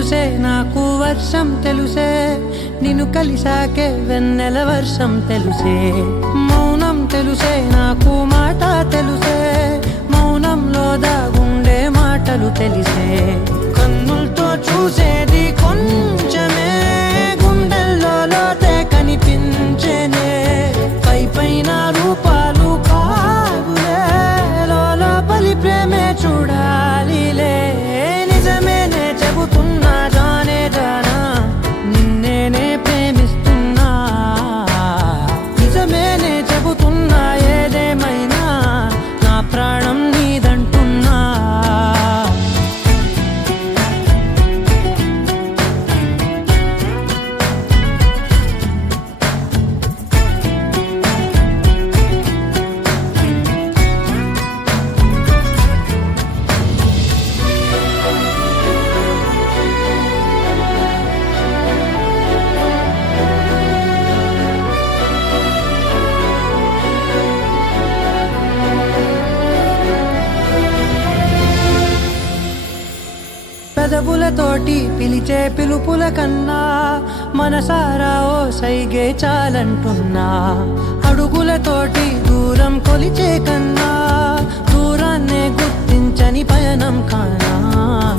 తెలుసే నాకు వర్షం తెలుసే నిన్ను కలిసాకే వెన్నెల వర్షం తెలుసే మౌనం తెలుసే నాకు మాట తెలుసే మౌనంలో దాగుండే మాటలు తెలిసే కన్నులతో చూసేది కొంచెమే గుండెల్లో లోతే కనిపించేనే పై పైన రూపాలు కాదులే లోపలి ప్రేమే చూడాలిలే నిజమేనే చెబుతున్నా జానే జానా నిన్నేనే ప్రేమిస్తున్నా నిజమేనే చెబుతున్నా ఏదేమైనా నా ప్రాణం నీదంటున్నా పెదవులతోటి పిలిచే పిలుపుల కన్నా మనసారా ఓ సైగే చాలంటున్నా అడుగులతోటి దూరం కొలిచే కన్నా దూరాన్నే గుర్తించని పయనం కానా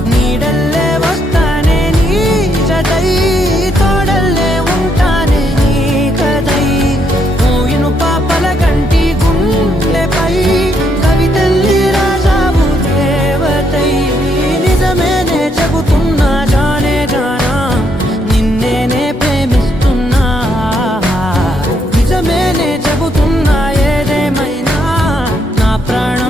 నీడల్లే వస్తానే నీ జతై తోడల్లే ఉంటానే నీ కదై మోయిను పాపల కంటి గుండెపై కవితల్లి రాజావు దేవతై నిజమేనే చెబుతున్నా జానే జానా నిన్నేనే ప్రేమిస్తున్నా నిజమేనే చెబుతున్నా ఏదేమైనా నా ప్రాణం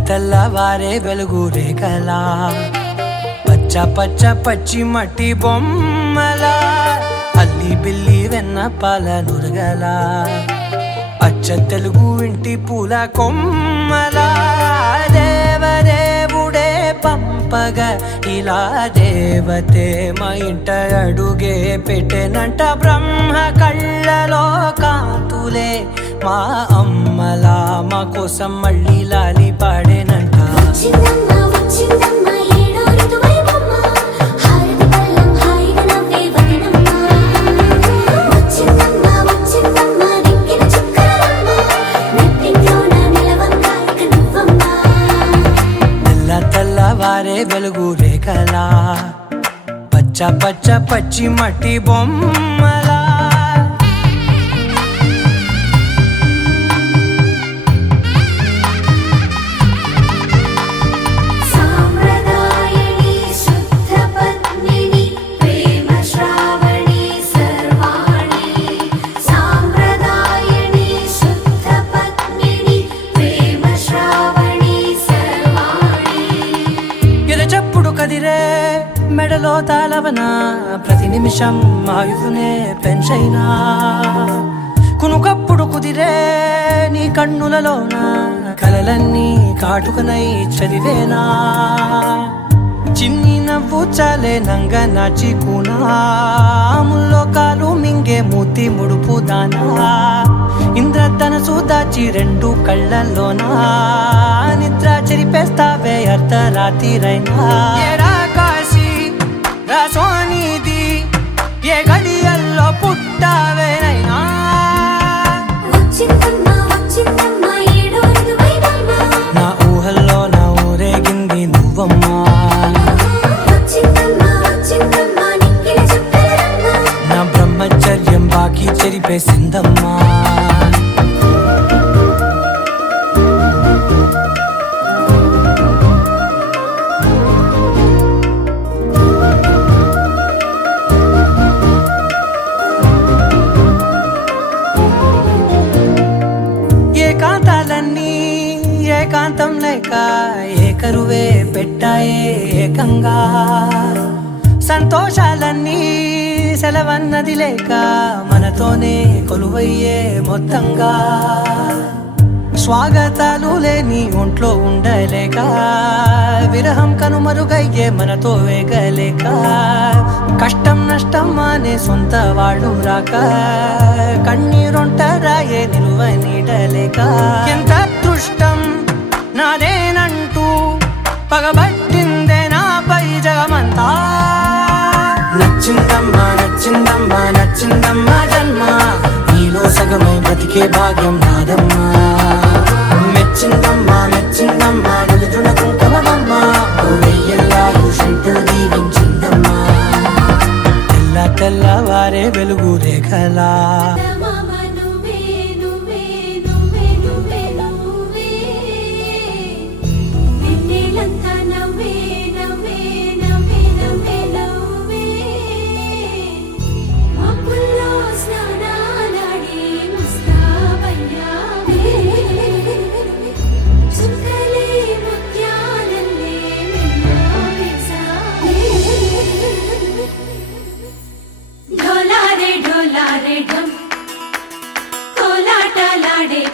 తెల్లవారే వెలుగు రేఖలా పచ్చ పచ్చ పచ్చి మట్టి బొమ్మలా అల్లి బిల్లి వెన్న పాల నురగలా అచ్చ తెలుగు ఇంటి పూల కొమ్మలా దేవదేవుడే పంపగా ఇలా దేవతే మా ఇంట అడుగే పెట్టెనంట బ్రహ్మ కళ్ళలో కాంతులే మా అమ్మలా మా కోసం మళ్ళీ లాలి పాడేనంట తెల్లవారే వెలుగు రేఖలా పచ్చ పచ్చ పచ్చి మట్టి బొమ్మలా కదిరే మెడలో తాళవన ప్రతి నిమిషం ఆయువునే పెంచైనా కునుకప్పుడు కుదిరే నీ కన్నులలోన కలలన్నీ కాటుకనై చదివేనా చిన్ని నవ్వు చాలే నంగ నాచి కూనాముల్లో కాలు మింగే మూతి ముడుపు దానా ఇంద్రధనసు దాచి రెండు కళ్ళల్లోనా నిద్ర చెరిపేస్తావే అర్ధరాత్రిరైనా కాశీ రాసోనిది ఏ గడియల్లో పుట్టావేనైనా నా ఊహల్లో నా ఊరేగింది నువ్వమ్మా నా బ్రహ్మచర్యం బాకీ చెరిపేసిందమ్మా ఏకాంతాలన్నీ ఏకాంతం లేక ఏకరువే పెట్టాయే ఏకంగా సంతోషాలన్నీ సెలవన్నది లేక మనతోనే కొలువయ్యే మొత్తంగా స్వాగతాలు లేని ఒంట్లో ఉండలేక విరహం కనుమరుగయ్యే మనతో వేగలేక కష్టం నష్టం అనే సొంత వాడు రాక కన్నీరొంటరాయే నిలువ నీడలేక ఎంత దృష్టం నాదేనంటూ పగబట్టిందే నాపై జగమంతా నచ్చిందమ్మా నచ్చిందమ్మా నచ్చిందమ్మా జన్మ నీలో సగమై బ్రతికే భాగ్యం నాదమ్మా మెచ్చిందమ్మా మెచ్చిందమ్మా నిలుచున కుంకుమమ్మా వెయ్యల్లాలు శంకులు దీవించిందమ్మా తెల్లవారే వెలుగు రేఖలా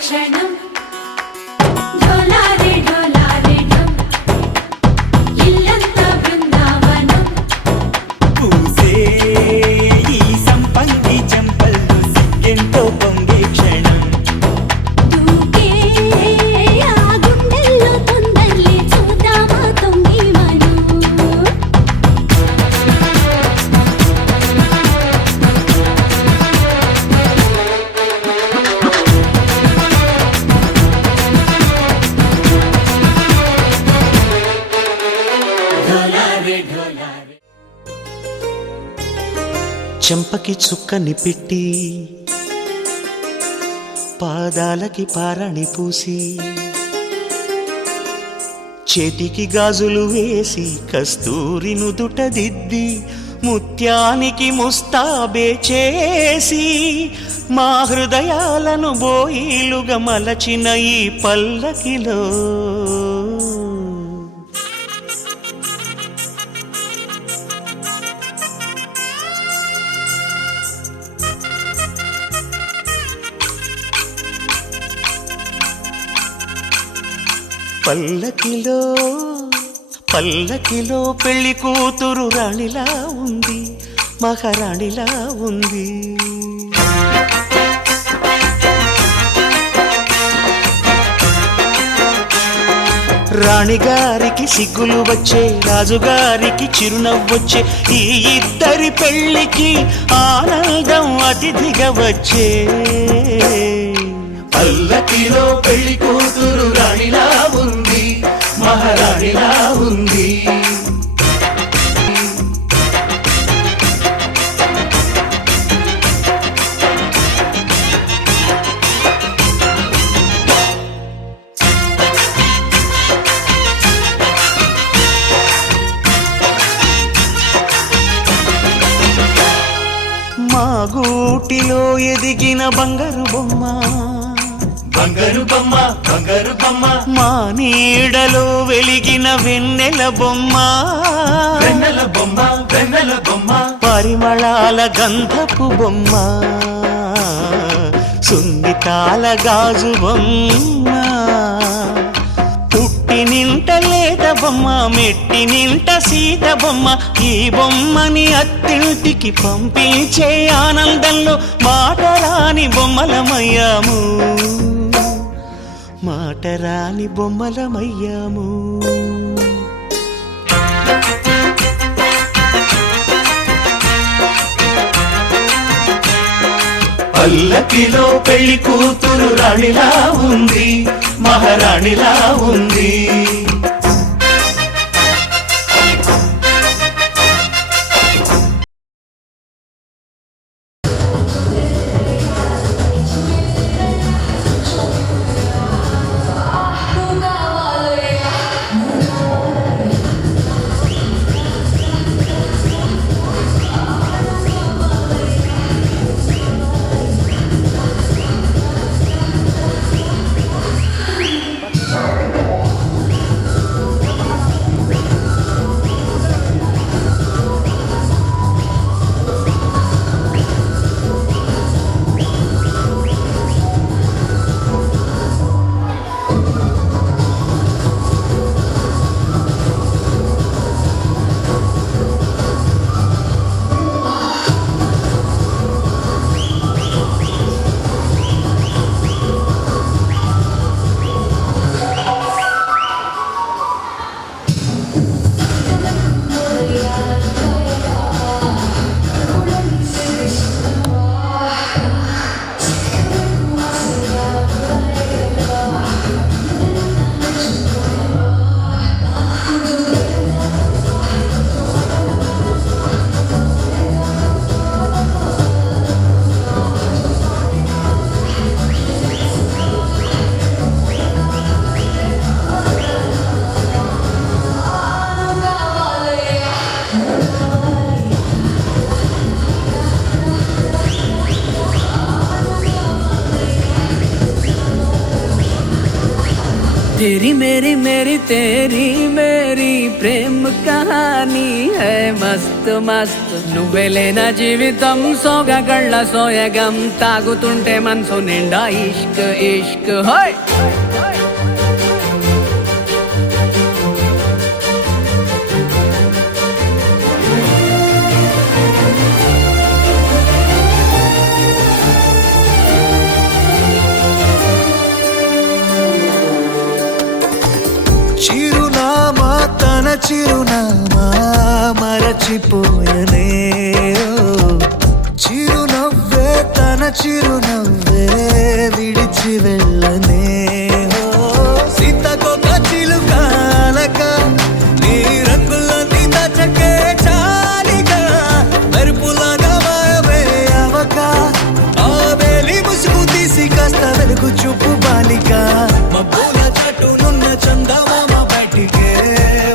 క్షణం ఢోలారే ఢోలారే ఢం ఇల్లంతా బృందావనం పూసే ఈ సంపంగి చెంపల్లో సిగ్గెంతో పొంగే క్షణం దూకే ఆ గుండెల్లో తొందల్లి చూద్దామా తొంగి మను చెంపకి చుక్కని పెట్టి పాదాలకి పారాణి పూసి చేతికి గాజులు వేసి కస్తూరి నుదుట దిద్ది ముత్యానికి ముస్తాబే చేసి మా హృదయాలను బోయిలుగా మలచిన ఈ పల్లకిలో పల్లకిలో పల్లకిలో పెళ్లి కూతురు రాణిలా ఉంది, మహారాణిలా ఉంది. రాణిగారికి సిగ్గులు వచ్చే, రాజుగారికి చిరునవ్వొచ్చే, ఈ ఇద్దరి పెళ్లికి ఆనందం అతిథిగా వచ్చే. పల్లకిలో పెళ్లి కూతురు రాణిలా ఉంది, మహారాణిలా ఉంది. మా గూటిలో ఎదిగిన బంగారు బొమ్మ, బంగారు బొమ్మ, బంగారు బొమ్మ, మా నీడలో వెలిగిన వెన్నెల బొమ్మ, వెన్నెల బొమ్మ, వెన్నెల బొమ్మ, పరిమళాల గంధపు బొమ్మ, సున్నితాల గాజు బొమ్మ, పుట్టి నింట లేత బొమ్మ, మెట్టి నింట సీత బొమ్మ. ఈ బొమ్మని అత్తింటికి పంపించే ఆనందంలో మాటరాని బొమ్మలమయ్యాము, మాటరాని బొమ్మలమయ్యాము. పల్లకిలో పెళ్లి కూతురు రాణిలా ఉంది, మహారాణిలా ఉంది. तेरी मेरी मेरी तेरी मेरी प्रेम कहानी है मस्त मस्त నువ్వెలేన జీవితం సోగగళ్ళ సోయగం తాగుతుంటే మనసు నిండా ఇష్క్ ఇష్క్ హోయ్ చిరునామా తన చిరునామా మరచిపోయనే చిరునవ్వే తన చిరునవ్వే విడిచి వెళ్ళనే సీతకొక చిలుకాలక నీ రంగులన్నీ దచకే చాలిగా మెరుపులాగా మారవే అవక ఆ వేలి ముసుగు తీసి కాస్త వెలుగు చూపు బాలిక మబ్బుల చటునున్న చందమామ బయటికే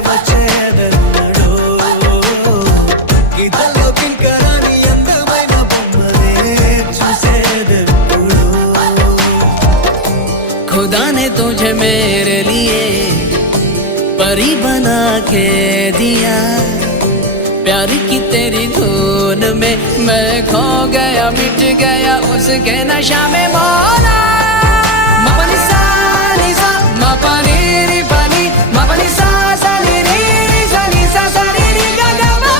వచ్చేదెన్నడో ఇదల్లో కింకరాని అందమైన బొమ్మనే చూసేదెప్పుడు खुदा ने तुझे मेरे लिए परी बना के दिया प्यार की तेरी धुन में मैं खो गया मिट गया उसके नशा में मौला मपनी सा निसा मपनी रि పపని సా సా ని రి సా ని సా సా రి రి గ గ మ మ.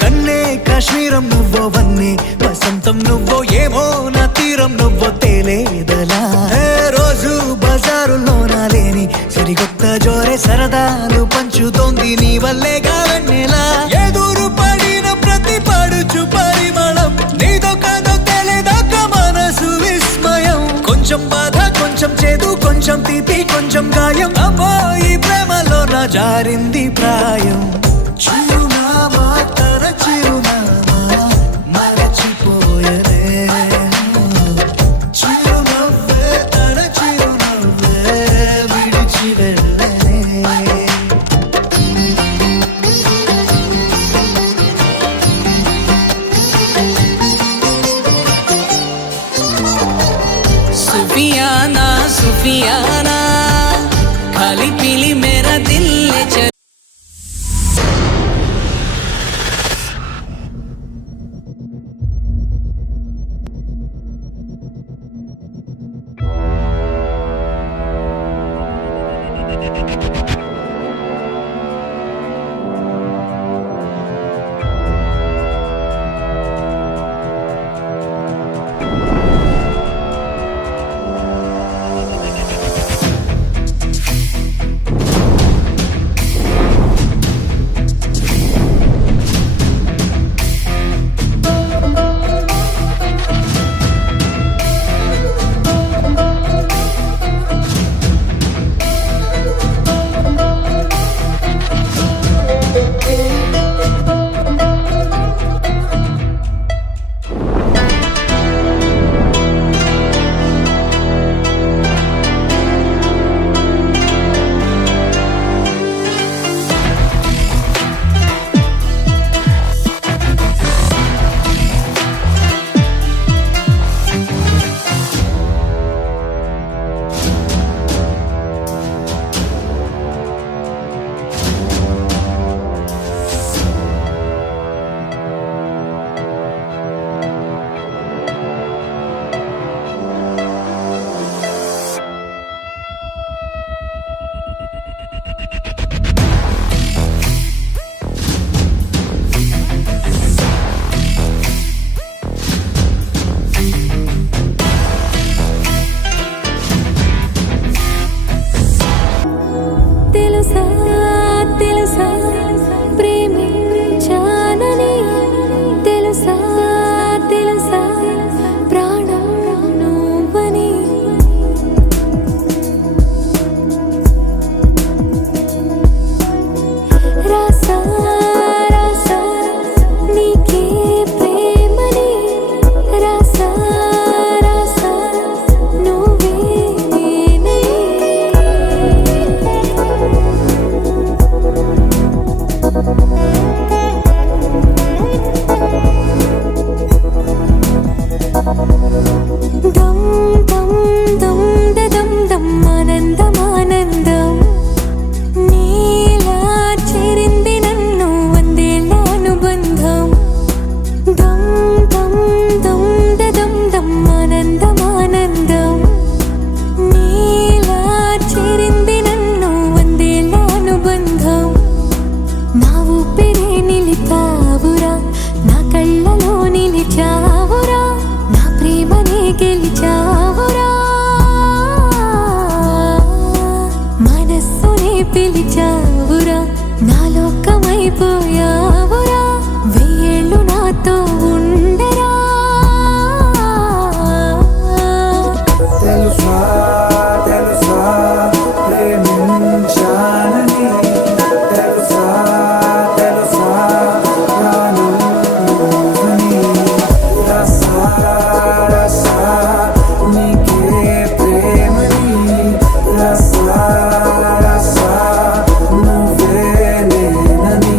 కన్నే కాశ్మీరం నువ్వో వన్నే వసంతం నువ్వో ఏమో నా తీరం నువ్వో తేలేదలా ఏ రోజు బజారులోనా లేని సరికొత్త జోరే సరదాలు పంచుతోంది నీ వల్లేగా వెన్నెలా ఎదురు పడిన ప్రతి పడుచు పరిమళం నీదో కాదో తెలియదాక మనసు విస్మయం కొంచెం బాధ కొంచెం చేదు కొంచెం తీపి కొంచెం గాయం అమ్మో ఈ ప్రేమలో నా జారింది ప్రాయం చిరునామా తన చిరునామా మరచిపోయనే చిరునవ్వే తన చిరునవ్వే విడిచి వెళ్ళనే सुफियाना सुफियाना खाली पीली मेरा दिल ले चल తెలుసా తెలుసా ప్రేమించానని తెలుసా తెలుసా ప్రాణం నువ్వని రాసా రాసా నీకే ప్రేమని రాసా రాసా నువ్వే నేనై దం దం దం దదం దం ఆనందం ఆనందం నీలా చేరింది నన్ను వందేళ్ల అనుబంధం దం దం దం దదం దం ఆనందం ఆనందం నీలా చేరింది నన్ను వందేళ్ల అనుబంధం నా ఊపిరే నిలిపావురా నా కళ్ళలో నిలిచావురా నా ప్రేమనే గెలిచావురా మనస్సునే పిలిచావురా నా లోకమైపోయావురా వెయ్యేళ్ళు నాతో ఉండరా తెలుసా తెలుసా ప్రేమించానని తెలుసా తెలుసా ప్రాణం నువ్వని రసా రసా నీకే ప్రేమని రసా రసా నువ్వే నేనని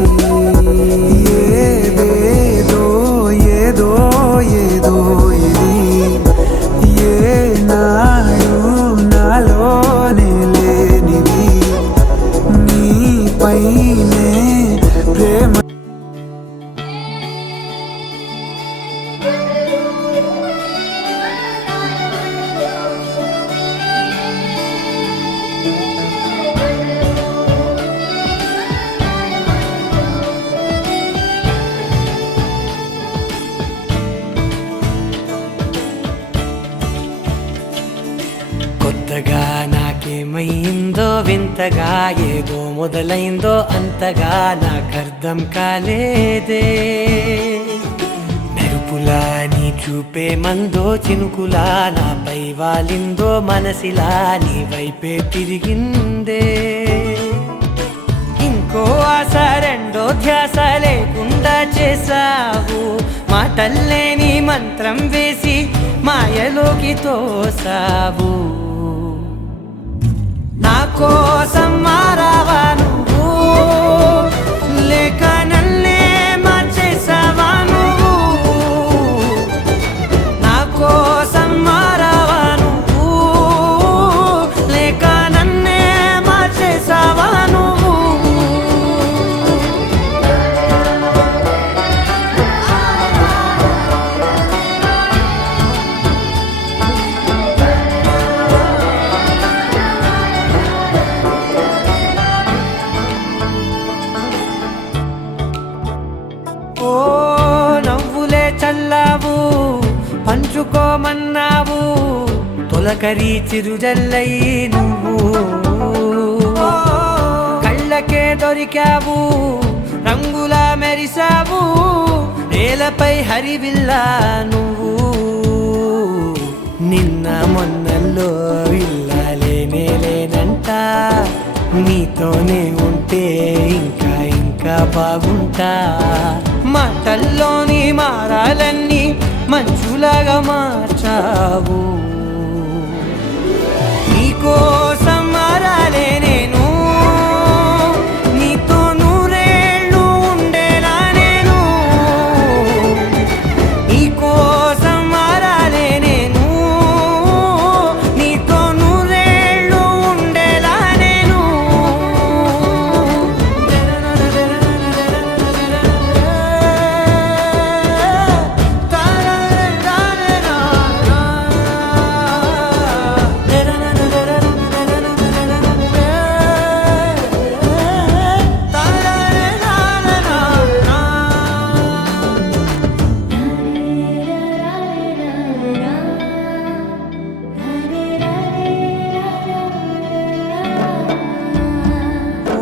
వింతగా ఏదో మొదలైందో అంతగా నాకర్థం కాలేదే మెరుపులా నీ చూపే మందో చినుకులా నాపై వాలిందో మనసిలా నీ వైపే తిరిగిందే ఇంకో ఆశ రెండో ధ్యాస లేకుండా చేసావు మాటల్లే నీ మంత్రం వేసి మాయలోకి తోసావు నా కోసం మారావా నువ్వు లేక నన్నే మార్చేసావా నువ్వు నా కోసం మారావా నువ్వు లేక నన్నే మార్చేసావా నువ్వు ఓ నవ్వులే చల్లావు పంచుకోమన్నావు తొలకరి చిరుజల్లై నువ్వు కళ్ళకే దొరికావు రంగులా మెరిసావు నేలపై హరివిల్లా నువ్వు నిన్న మొన్నల్లో ఇల్లాలేనే లేనంట నీతోనే ఉంటే ఇంకా ఇంకా బాగుంటా మాటల్లోని మారాలన్నీ మంచులాగా మార్చావు నీకోసం మారాలే నేను నీతో నూరేళ్ళు ఉండేలా నేను నీకోసం మారాలే నేను నీతో నూరేళ్ళు ఉండేలా నేను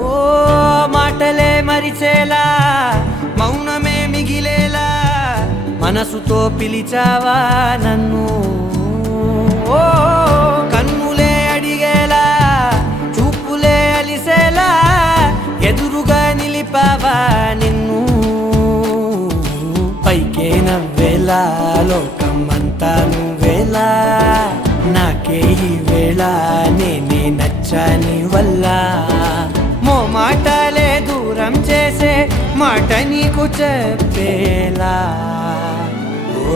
ఓ మాటలే మరిచేలా మౌనమే మిగిలేలా మనసుతో పిలిచావా నన్ను ఓ కన్నులే అడిగేలా చూపులే అలిసేలా ఎదురుగా నిలిపావా నిన్ను పైకే నవ్వేలా లోకమంతా నువ్వేలా నాకే ఈ వేళ నేనే నచ్చాని వల్ల మాటలే దూరం చేసే మాట నీకు చెప్పేలా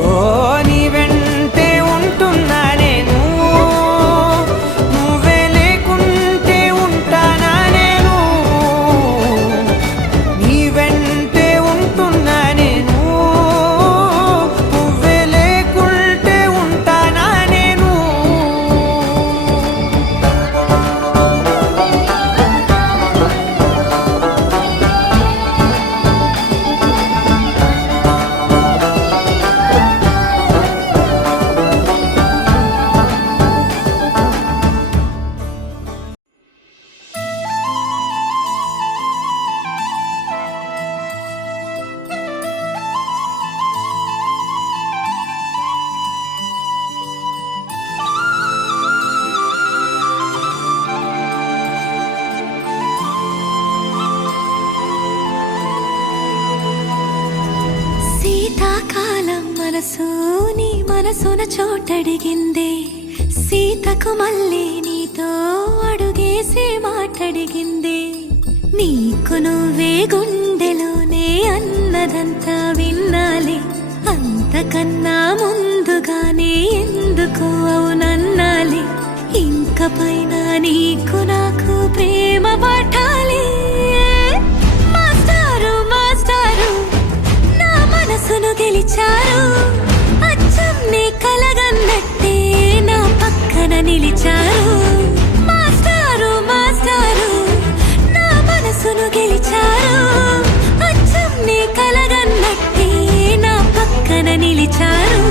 ఓ నీ వెంటే ఉంటున్నా నేను నువ్వే లేకుంటే ఉంటానా నేను నీ వెంటే ఉంటున్నా నేను నువ్వే లేకుంటే ఉంటానా నేను శీతాకాలం మనసు నీ మనసున చోటడిగిందే సీతకు మళ్ళీ నీతో అడుగేసి మాటడిగిందే నీకు నువ్వే గుండెలోనే అన్నదంతా విన్నాలే అంతకన్నా ముందుగానే ఎందుకు అవునన్నాలే ఇంక పైన నీకు నాకు ప్రేమ పాఠాలే మాస్టారు మాస్టారు నా మనసును గెలిచారు అచ్చం నీ కలగన్నట్టే నా పక్కన నిలిచారు మాస్టారు మాస్టారు నా మనసును గెలిచారు అచ్చం నీ కలగన్నట్టే నా పక్కన నిలిచారు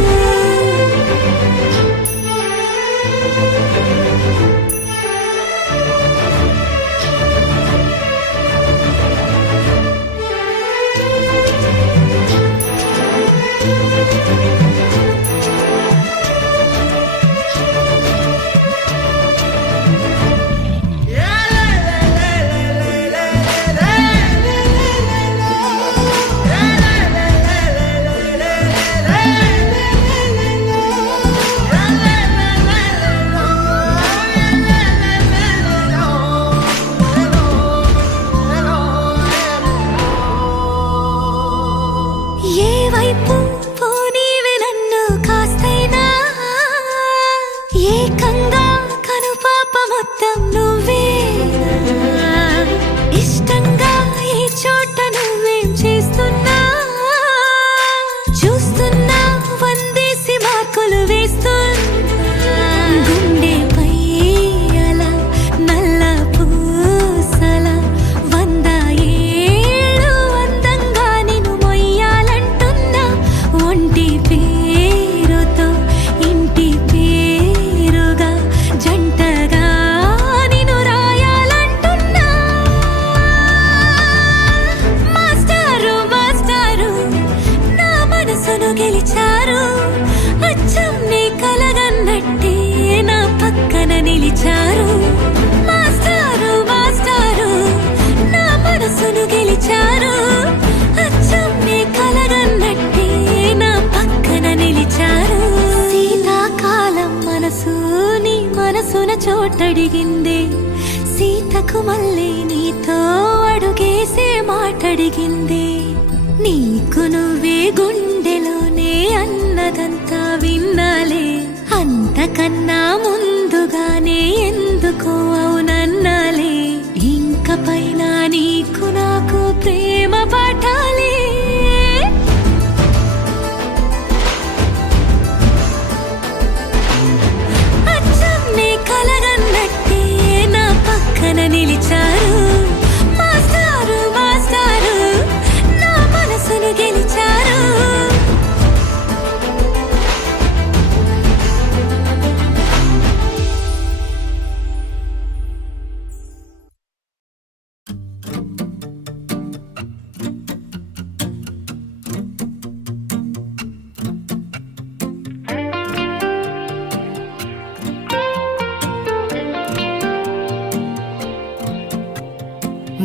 వైపు పోనీవి నన్ను కాస్తైనా ఏకంగా కనుపాప మొత్తం నువ్వే ఇష్టంగా ఈ చోట నువ్వేం చేస్తున్నా చూస్తున్నా వందేసి మార్కులు వేస్తున్నా గుండెపై అలా నల్ల పూసల 100 ఏళ్ళు అందంగా నిన్ను మొయ్యాలంటున్నా ఒంటి పేరుతో ఇంటి పేరుగా జంటగా నిన్ను రాయాలంటున్నా మాస్టారు మాస్టారు నా మనసును గెలిచారు అచ్చం నీ కలగన్నట్టే నా పక్కన నిలిచారు మాస్టారు మాస్టారు నా మనసును గెలిచారు అచ్చం నీ కలగన్నట్టే నా పక్కన నిలిచారు శీతాకాలం మనసు నీ మనసున చోటడిగింది సీతకు మళ్ళీ నీతో అడుగేసే మాటడిగింది నీకు నువ్వే గుండెలోనే అన్నదంతా విన్నాలే అంతకన్నా ముందుగానే ఎందుకో అవునన్నాలే ఇంక పైన నీకు నాకు ప్రేమ పాఠాలే అచ్చం నీ కలగన్నట్టే నా పక్కన నిలిచారు మాస్టారు మాస్టారు నా మనసును గెలిచారు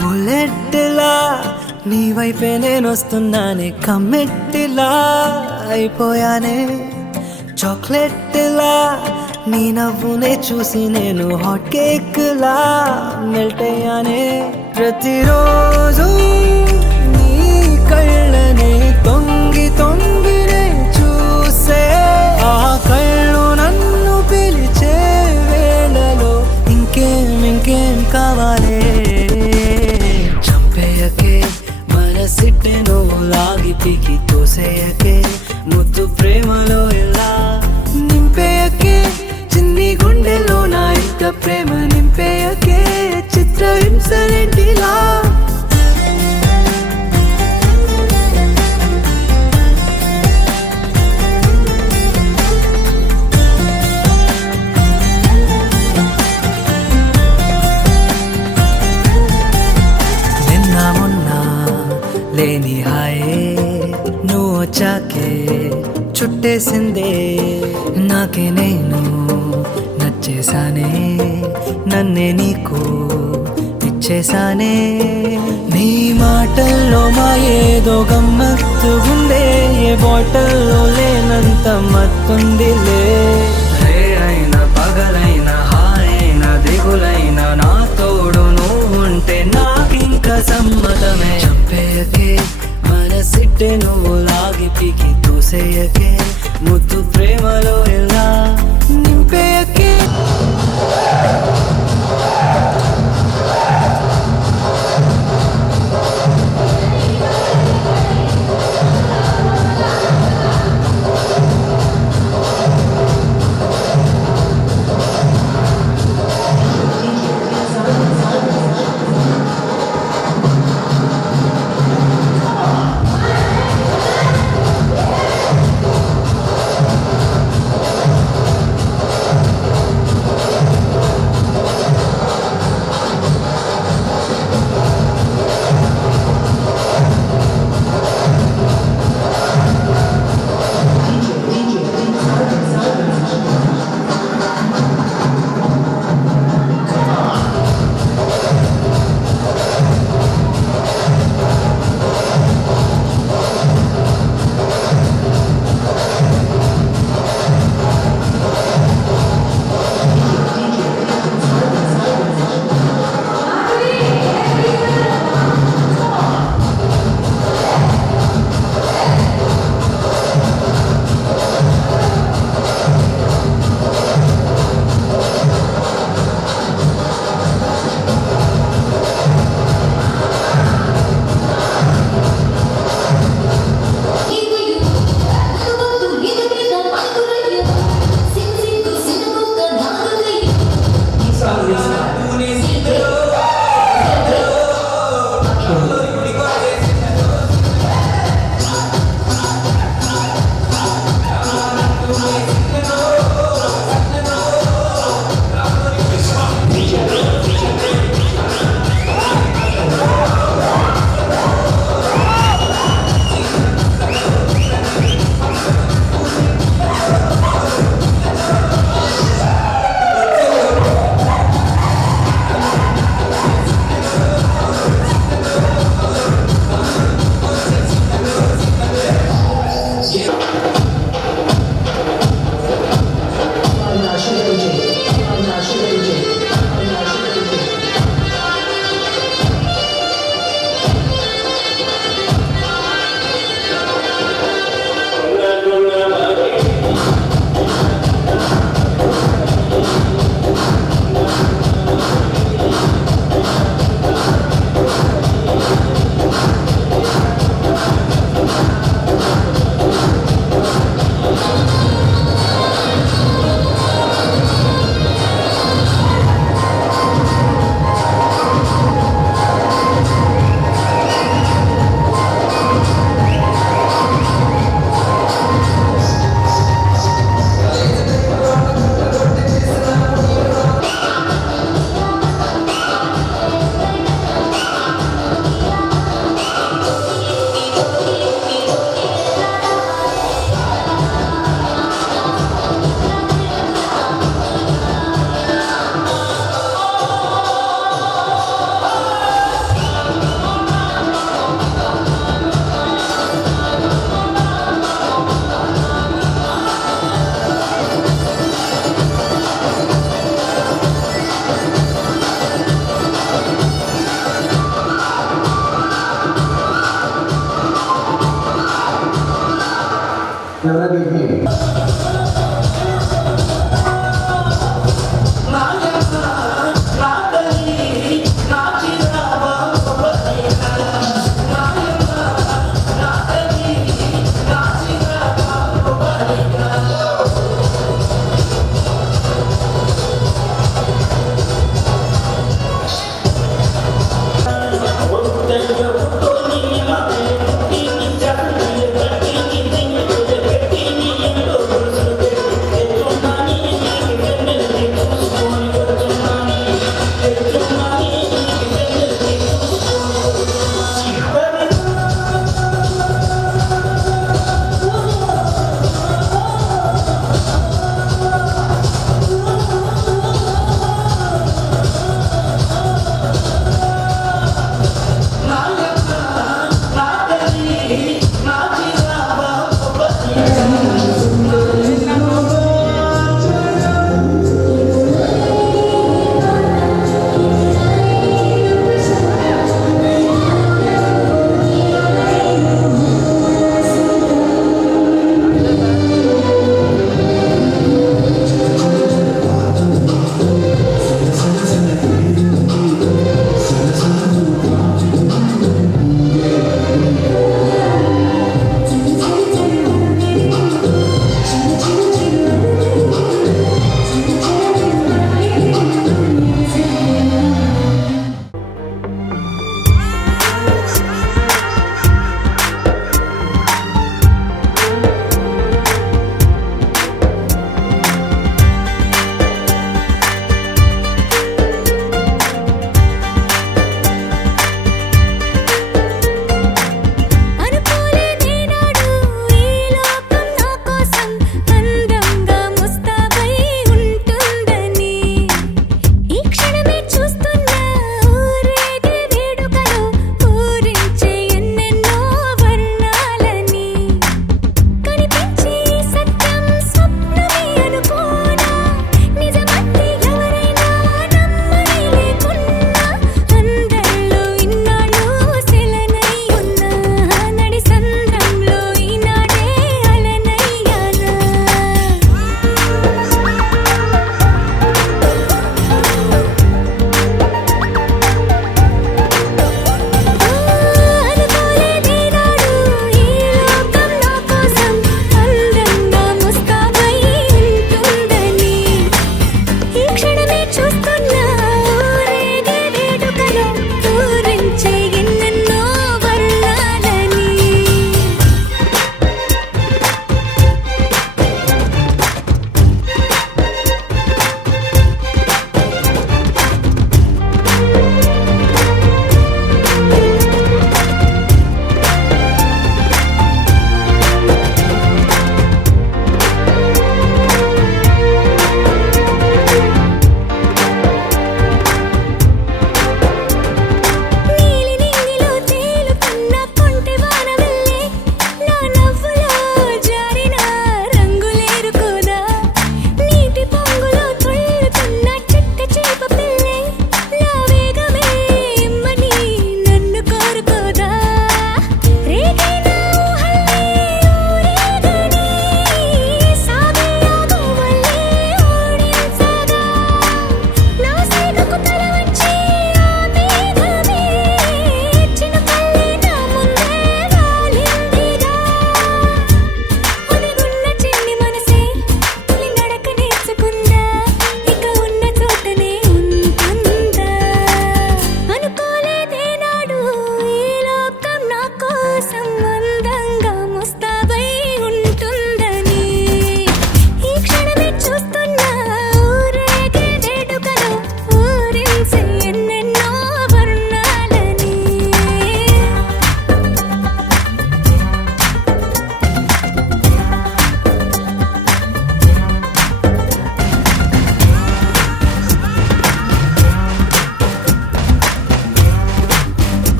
బుల్లెట్లా నీ వైపే నేను వస్తున్నానే కమ్మెట్టిలా అయిపోయానే చాక్లెట్లా నీ నవ్వునే చూసి నేను హాట్ కేక్ లా మెల్ట్ అయ్యానే ప్రతిరోజు నీ కళ్ళనే తొంగి తొంగినే చూసే ఆ కళ్ళు నన్ను పిలిచే వేళలో ఇంకేం కావాలే చంపేయకే మనసిట్టే నువ్వు లాగి పీకి తోసేయకే ముద్దు ప్రేమలో ఎలా నింపేయకే చిన్ని గుండెలో నా ఇంత ప్రేమ నింపేయకే చిత్రహింసలేంటిలా నిన్న మొన్న లేని హాయే నువ్వు వచ్చాకే చుట్టేసిందే నాకే నేను నచ్చేసానే నన్నే నీకు ఇచ్చేసానే నీ మాటల్లో మా ఏదో గమ్మత్తుగుండే ఏ బాటల్లో లేనంత మత్తుందిలే రే అయినా పగలైనా హాయైనా దిగులైనా నా తోడు నువ్వు ఉంటే నాకింకా సమ్మతమే చంపేయకే మనసిట్టే నువ్వు లాగి పీకి తోసేయకే ముద్దు ప్రేమలో ఎలా నింపేయకే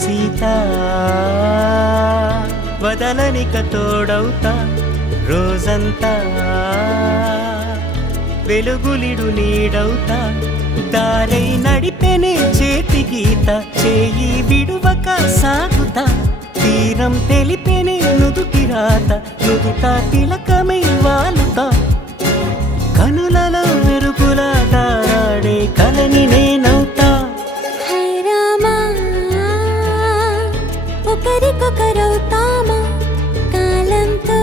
సీత వదలనిక తోడవుతా రోజంతా వెలుగులిడు నీడవుతా దారై నడిపెనే చేతి గీత చేయి విడువక సాగుతా తీరం తెలిపెనే నుదుటి రాత నుదుట తిలకమై వాలుతా కనులలో మెరుపులా తారాడే కలని నేనవుతా హై రామా ఒకరికొకరవుతామా కాలంతో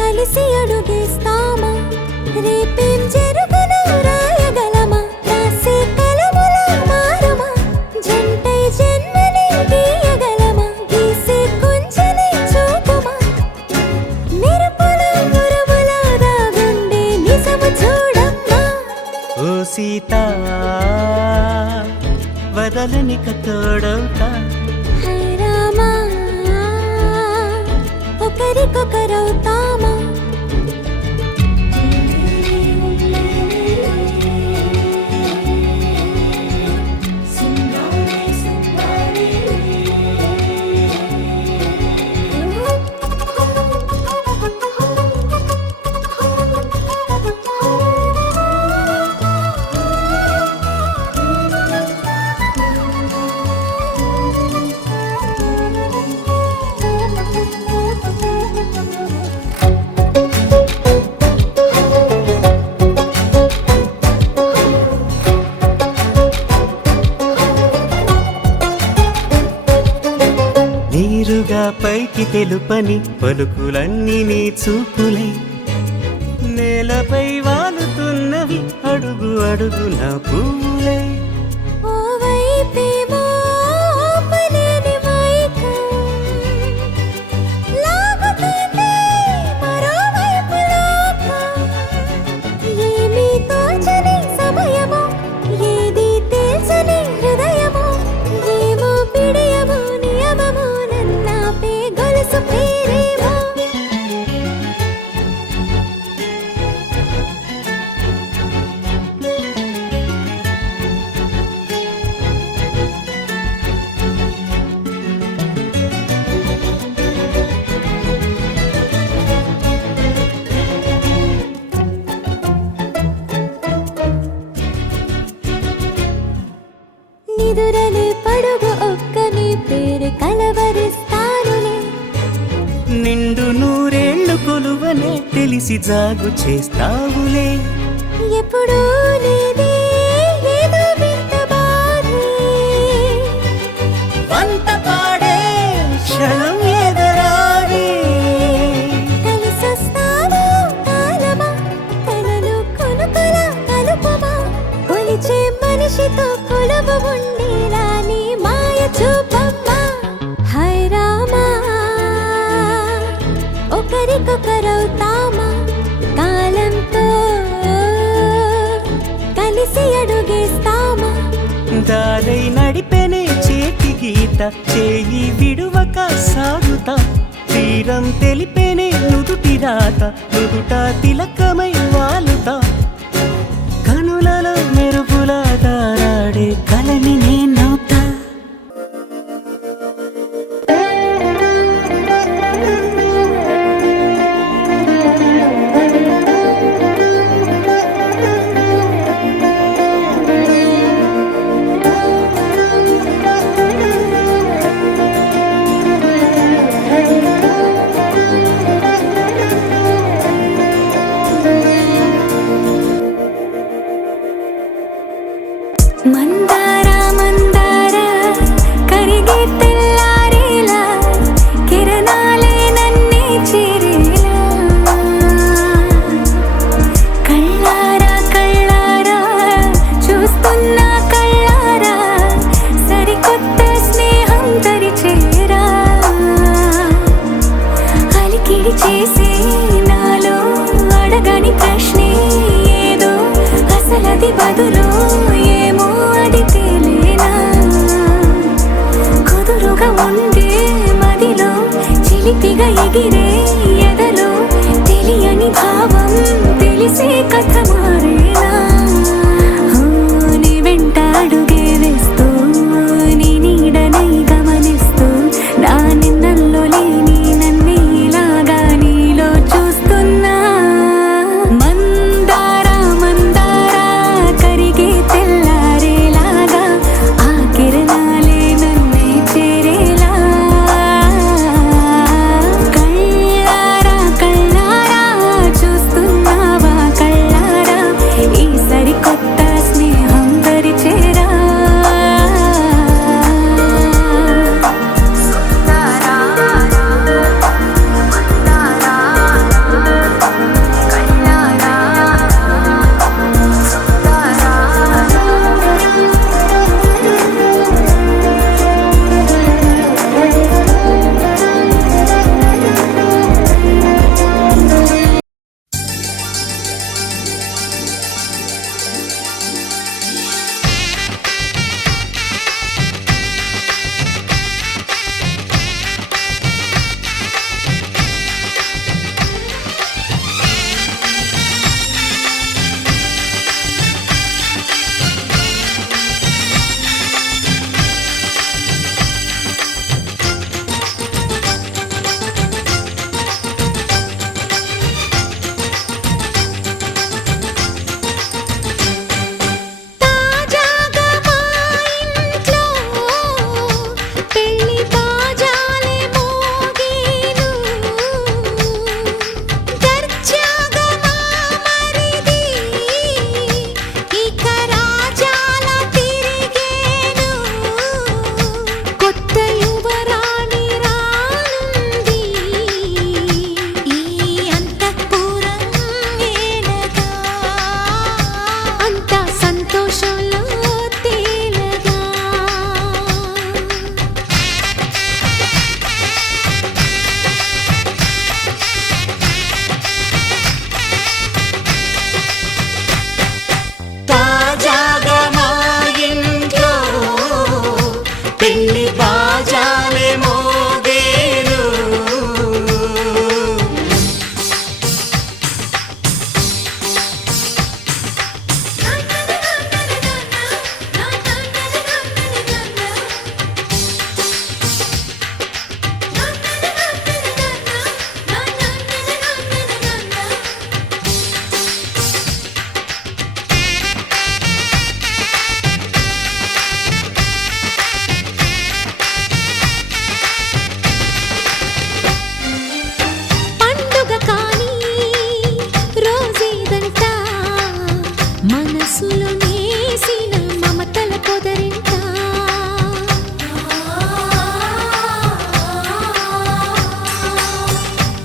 కలిసి అడుగేస్తామా రేపేం జరుగును రాయగలమా రాసే కలములా మారమా జంటై జన్మని గీయగలమా గీసే కొంచెనే చూపుమా మెరుపుల మురుముల దాగుండే నిజము చూడమ్మా ఓ సీత వదలనిక తోడవుతా హై రామా ఒకరికొకరవుతామా నీరుగా పైకి తెలుపని పలుకులన్నీ నీ చూపులై నేలపై వాలుతున్నవి అడుగు అడుగున పువ్వులై ఓ వైపేమో ఆపలేని మైకం లాగుతుంది మరోవైపు లోకం ఏమీ తోచని సమయమో ఏది తెలుసని హృదయమో ఏమో పిడియమో నియమమో నన్నాపే గొలుసు పేరేమో నిదురలే పడుగు ఒక్కని పేరు కలవరిస్తానులే నిండు నూరేళ్లు కొలువనే తెలిసి జాగు చేస్తావులే ఎప్పుడూ లేదే ఏదో వింత బాధే వంత పాడే క్షణం ఎదరాడే కలిసొస్తావో కాలమా కలలు కొనుకల కలుపమా కొలిచే మనిషితో కొలువు ఉండేలా నీ మాయ చూపమ్మా హై రామా ఒకరికొకరవుతామా కాలంతో కలిసి అడుగేస్తామా దారై నడిపెనే చేతి గీత చేయి విడువక సాగుతా తీరం తెలిపెనే నుదుటి రాత నుదుట తిలకమై వాలుతా కనులలో మెరుపులా తారాడే కలని నేనవుతా మందార మందార కరిగే తెల్లారేలా కిరణాలే నన్నే చేరేలా కళ్ళారా కళ్ళారా చూస్తున్నా కళ్ళారా సరికొత్త స్నేహం తరిచేరా అలికిడి చేసే నాలో అడగని ప్రశ్నే ఏదో అసలది బదులు ఏమో అది తేలేనా కుదురుగా ఉండే మదిలో చిలిపిగా ఎగిరే ఎదలో తెలియని భావం తెలిసే కథ మారేనా నీ వెంట అడుగే వేస్తూ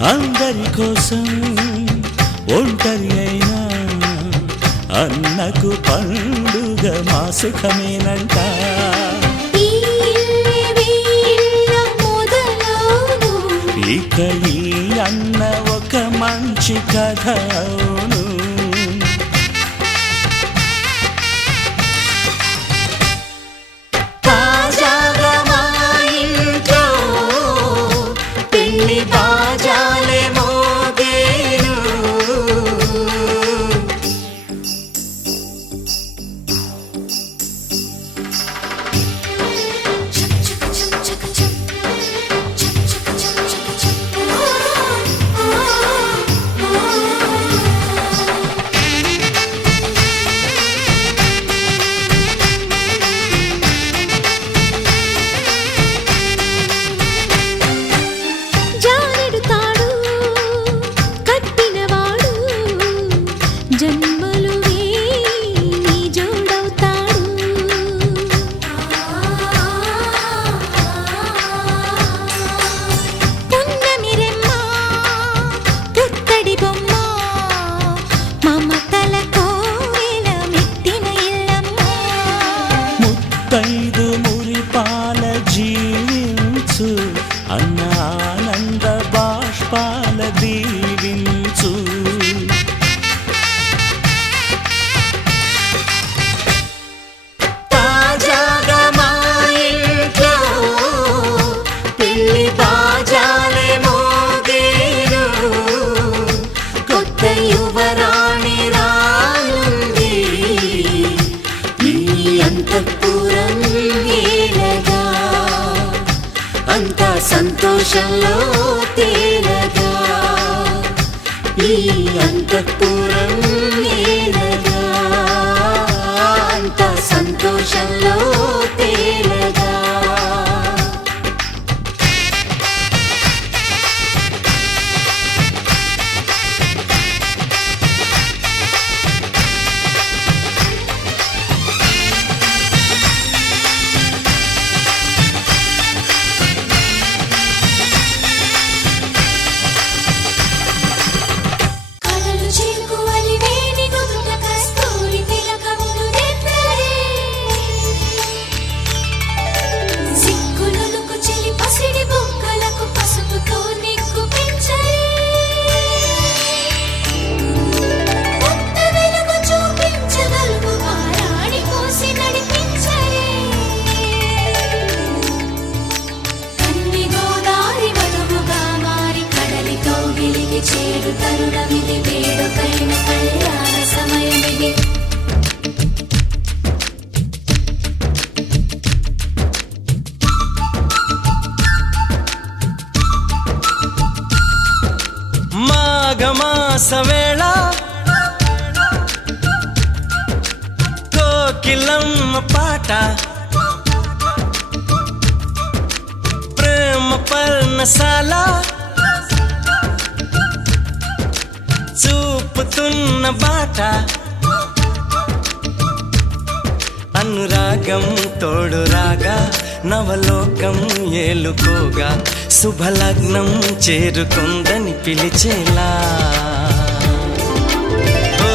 అందరి కోసం ఒంటరి అయినా అన్నకు పండుగ మా సుఖమేనంట. ఈ ఇల్లే వీళ్ళ మొదలవును. ఇక ఈ అన్న ఒక మంచి కథ అవును. తాజాగా మా ఇంట్లో పెళ్లి బాజాలే మోగేను. చక్ చక్ చక్ చక్ చక్. చక్ చక్ చక్ చక్ చక్. జానెడు తాడు కట్టినవాడు జన్మలు వేయి జోడవుతాడు. పున్నమి రెమ్మ పుత్తడి బొమ్మ మమతల కోవెల మెట్టిన ఇల్లమ్మ. ముత్తైదు మురిపాల జీవించు అన్న ఆనంద బాష్పాల దీవించు. తాజాగా మా ఇంట్లో పెళ్లి బాజాలే మోగేను. కొత్త యువరాణి రానుంది ఈ అంతఃపురం ఏలగా. అంతా సంతోషంలో తేలగా ఈ అంతఃపురం ఏలగా. అంతా సంతోషంలో తేలగా. కలలు చేకువలి వేణి నుదుట కస్తూరి తిలకములు నెత్తరే. సిగ్గులుకు చెలి పసిడి బొక్కలకు పసుపుతో నిగ్గు పెంచరే. కొత్త వెలుగు చూపించగలుగు వారాడి పోసి నడిపించరే. కన్ని గోదారి వధువుగా మారి కడలితో గిలిగి చేరు తరుణమిది. వేడుకైన కళ్యాణ సమయమిది. మాఘమాస వేళ కోకిలమ్మ పాట ప్రేమ పర్ణశాల చూపుతున్న బాట. అనురాగం తోడు రాగా నవలోకం ఏలుకోగా శుభలగ్నం చేరుకుందని పిలిచేలా. ఓ,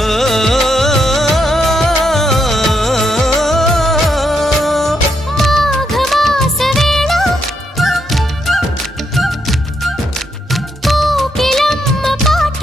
ఓ, మాఘమాస వేళ కోకిలమ్మ పాట.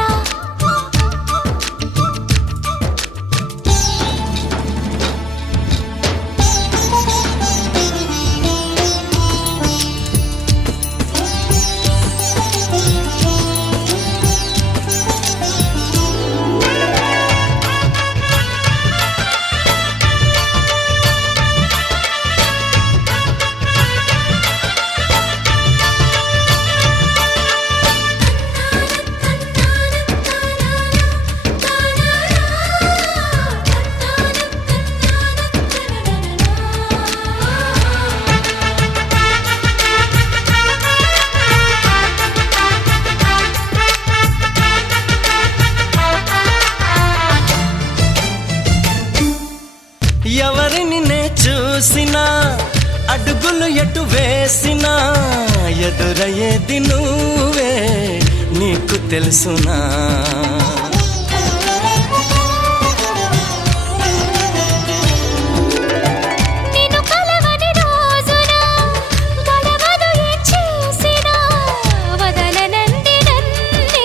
అడుగులు ఎటు వేసినా ఎదురయ్యేది నువ్వే నీకు తెలుసునా